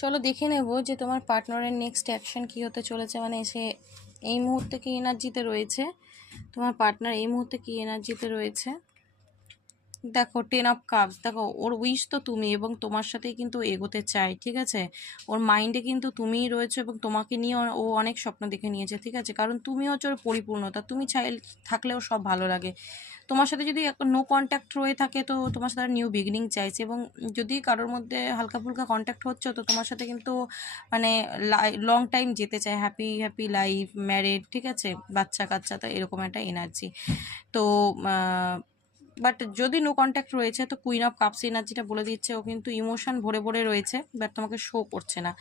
চলো দেখে নেব যে তোমার পার্টনারের নেক্সট অ্যাকশন কি হতে চলেছে, মানে সে এই মুহূর্তে কি এনার্জিতে রয়েছে, তোমার পার্টনার এই মুহূর্তে কি এনার্জিতে রয়েছে। দেখো 10 অফ কাপস, দেখো ওর উইশ তো তুমি এবং তোমার সাথেই কিন্তু এগোতে চাই, ঠিক আছে। ওর মাইন্ডে কিন্তু তুমিই রয়েছে এবং তোমাকে নিয়ে ও অনেক স্বপ্ন দেখে নিয়েছে, ঠিক আছে। কারণ তুমি হচ্ছে ওর পরিপূর্ণতা, তুমি চাই থাকলেও সব ভালো লাগে। তোমার সাথে যদি নো কন্ট্যাক্ট রয়ে থাকে তো তোমার সাথে নিউ বিগিনিং চাইছে, এবং যদি কারোর মধ্যে হালকা ফুলকা কন্ট্যাক্ট হচ্ছে তো তোমার সাথে কিন্তু মানে লং টাইম যেতে চায়, হ্যাপি হ্যাপি লাইফ, ম্যারেড, ঠিক আছে, বাচ্চা কাচ্চা, তো এরকম একটা এনার্জি। তো বাট যদি নো কন্ট্যাক্ট রয়েছে তো কুইন অফ কাপস এনার্জিটা বলে দিচ্ছে ও কিন্তু ইমোশন ভরে ভরে রয়েছে, বাট তোমাকে শো করছে না।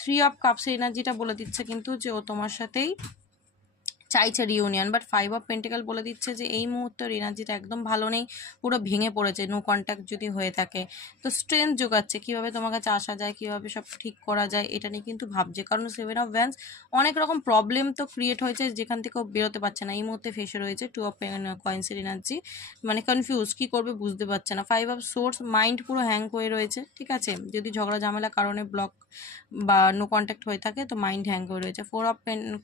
3 অফ কাপস এনার্জিটা বলে দিচ্ছে কিন্তু যে ও তোমার সাথেই চাইছে রিউনিয়ন, বাট 5 অফ পেন্টিকাল বলে দিচ্ছে যে এই মুহূর্তের এনার্জিটা একদম ভালো নেই, পুরো ভেঙে পড়েছে নো কন্ট্যাক্ট যদি হয়ে থাকে। তো স্ট্রেংথ যোগাচ্ছে কীভাবে তোমার কাছে আসা যায়, কীভাবে সব ঠিক করা যায়, এটা নিয়ে কিন্তু ভাবছে। কারণ 7 অফ ওয়ান্স অনেক রকম প্রবলেম তো ক্রিয়েট হয়েছে যেখান থেকে ও বেরোতে পারছে না, এই মুহূর্তে ফেসে রয়েছে 2 অফ কয়েন্সের এনার্জি, মানে কনফিউজ কী করবে বুঝতে পারছে না। 5 অফ সোর্স মাইন্ড পুরো হ্যাং হয়ে রয়েছে, ঠিক আছে, যদি ঝগড়া ঝামেলা কারণে ব্লক বা নো কন্ট্যাক্ট হয়ে থাকে তো মাইন্ড হ্যাং হয়ে রয়েছে। 4 অফ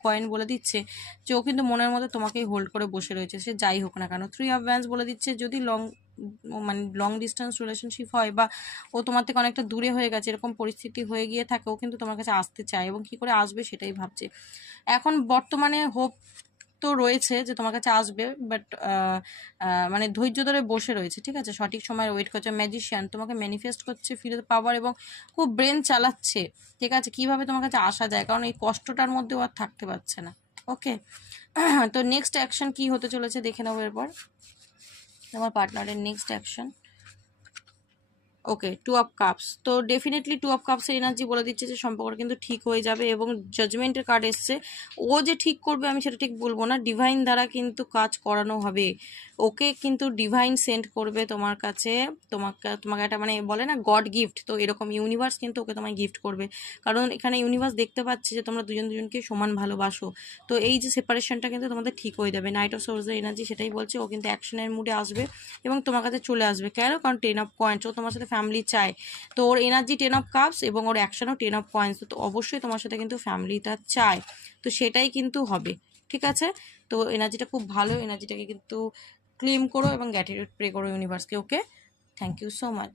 কয়েন বলে দিচ্ছে যে ও কিন্তু মনের মধ্যে তোমাকেই হোল্ড করে বসে রয়েছে, সে যাই হোক না কেন। 3 অফ ওয়ান্স বলে দিচ্ছে যদি মানে লং ডিস্টেন্স রিলেশনশিপ হয় বা ও তোমার থেকে অনেকটা দূরে হয়ে গেছে, এরকম পরিস্থিতি হয়ে গিয়ে থাকে, ও কিন্তু তোমার কাছে আসতে চায় এবং কি করে আসবে সেটাই ভাবছে। এখন বর্তমানে হোপ তো রয়েছে যে তোমার কাছে আসবে, বাট মানে ধৈর্য ধরে বসে রয়েছে, ঠিক আছে, সঠিক সময় ওয়েট করছে। ম্যাজিশিয়ান তোমাকে ম্যানিফেস্ট করছে ফিরে পাওয়ার এবং খুব ব্রেন চালাচ্ছে, ঠিক আছে, কিভাবে তোমার কাছে আসা যায়, কারণ এই কষ্টটার মধ্যেও আর থাকতে পারছে না। ওকে, তো নেক্সট অ্যাকশন কি হতে চলেছে দেখে নেবো এরপর তোমার পার্টনারের next action. Okay, 2 of cups, তো ডেফিনেটলি 2 অফ কাপসের এনার্জি বলে দিচ্ছে যে সম্পর্কটা কিন্তু ঠিক হয়ে যাবে এবং জাজমেন্টের কার্ড এসছে। ও যে ঠিক করবে আমি সেটা ঠিক বলবো না, ডিভাইন দ্বারা কিন্তু কাজ করানো হবে। ওকে কিন্তু ডিভাইন সেন্ড করবে তোমার কাছে, তোমাকে একটা মানে বলে না গড গিফট, তো এরকম ইউনিভার্স কিন্তু ওকে তোমায় গিফট করবে। কারণ এখানে ইউনিভার্স দেখতে পাচ্ছে যে তোমরা দুজন দুজনকে সমান ভালোবাসো, তো এই যে সেপারেশনটা কিন্তু তোমাদের ঠিক হয়ে যাবে। নাইট অফ সোর্সের এনার্জি সেটাই বলছে, ও কিন্তু অ্যাকশনের মুডে আসবে এবং তোমার কাছে চলে আসবে। কেন? কারণ 10 অফ কয়েন্স, ও তোমার সাথে ফ্যামিলি চায়। তো ওর এনার্জি 10 অফ কাপস এবং ওর অ্যাকশনও 10 অফ কয়েন্স, তো অবশ্যই তোমার সাথে কিন্তু ফ্যামিলিটা চায়, তো সেটাই কিন্তু হবে, ঠিক আছে। তো এনার্জিটা খুব ভালো, এনার্জিটাকে কিন্তু ক্লেম করো এবং গ্র্যাটিটিউড প্রে করো ইউনিভার্সকে। ওকে, থ্যাংক ইউ সো মাচ।